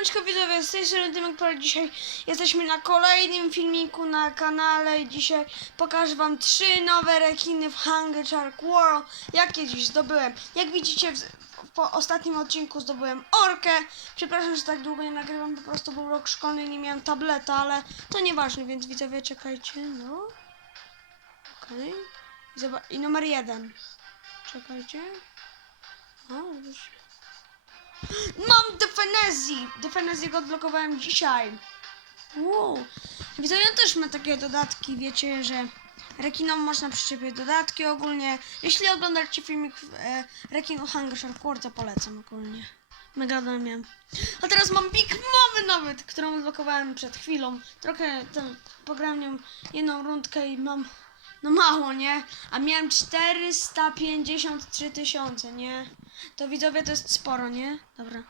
Siemaneczko widzowie, z tej strony Dymek. Dzisiaj jesteśmy na kolejnym filmiku na kanale i dzisiaj pokażę wam trzy nowe rekiny w Hunger Shark World, jakie dziś zdobyłem. Jak widzicie w, po ostatnim odcinku zdobyłem orkę. Przepraszam, że tak długo nie nagrywam, po prostu był rok szkolny i nie miałem tableta, ale to nieważne, więc widzowie czekajcie, no. Okej. Zoba- I numer jeden. Czekajcie. O, już. Mam Defenezji! Defenezję go odblokowałem dzisiaj. Wow. Widzowie też ma takie dodatki, wiecie, że rekinom można przyczepić dodatki ogólnie. Jeśli oglądacie filmik e, Rekinu Hunger Shark polecam ogólnie. Mega miałem. A teraz mam Big Mamy nawet, którą odblokowałem przed chwilą. Trochę tam pograłem nią jedną rundkę i mam no mało, nie? A miałem 453 tysiące, nie? To widzowie to jest sporo, nie? Dobra.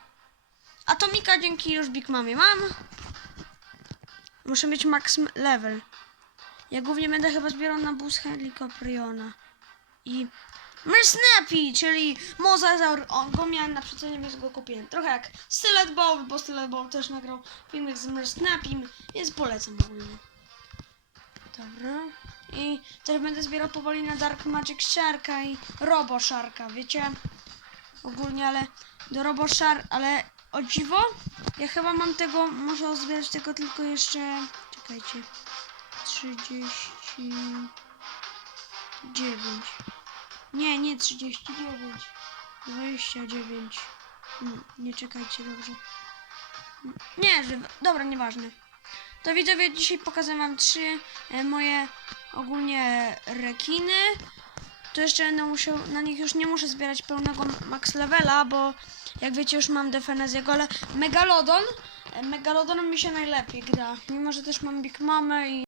Atomika dzięki już Big Mamie mam. Muszę mieć max level. Ja głównie będę chyba zbierał na bus Helikopriona. I Mersnappy, czyli mozazaur. On go miałem na przecenie, więc go kupiłem. Trochę jak Stylet Bowl, bo Stylet Bowl też nagrał filmik z Mersnappym, więc polecam ogólnie. Dobra. I teraz będę zbierał powoli na Dark Magic Sharka i Robo Sharka, wiecie? Ogólnie, ale do Robo ale o dziwo, ja chyba mam tego, muszę zbierać tego tylko jeszcze, czekajcie, 39. Nie, nie 39. 29. Mm, Nie czekajcie, dobrze. Nie, że, dobra, nieważne. To widzowie, dzisiaj pokażę wam trzy e, moje ogólnie rekiny. To jeszcze będę musiał, na nich już nie muszę zbierać pełnego max levela, bo jak wiecie już mam Defenezjego, ale Megalodon, Megalodonem mi się najlepiej gra. Mimo, że też mam Big Mamę i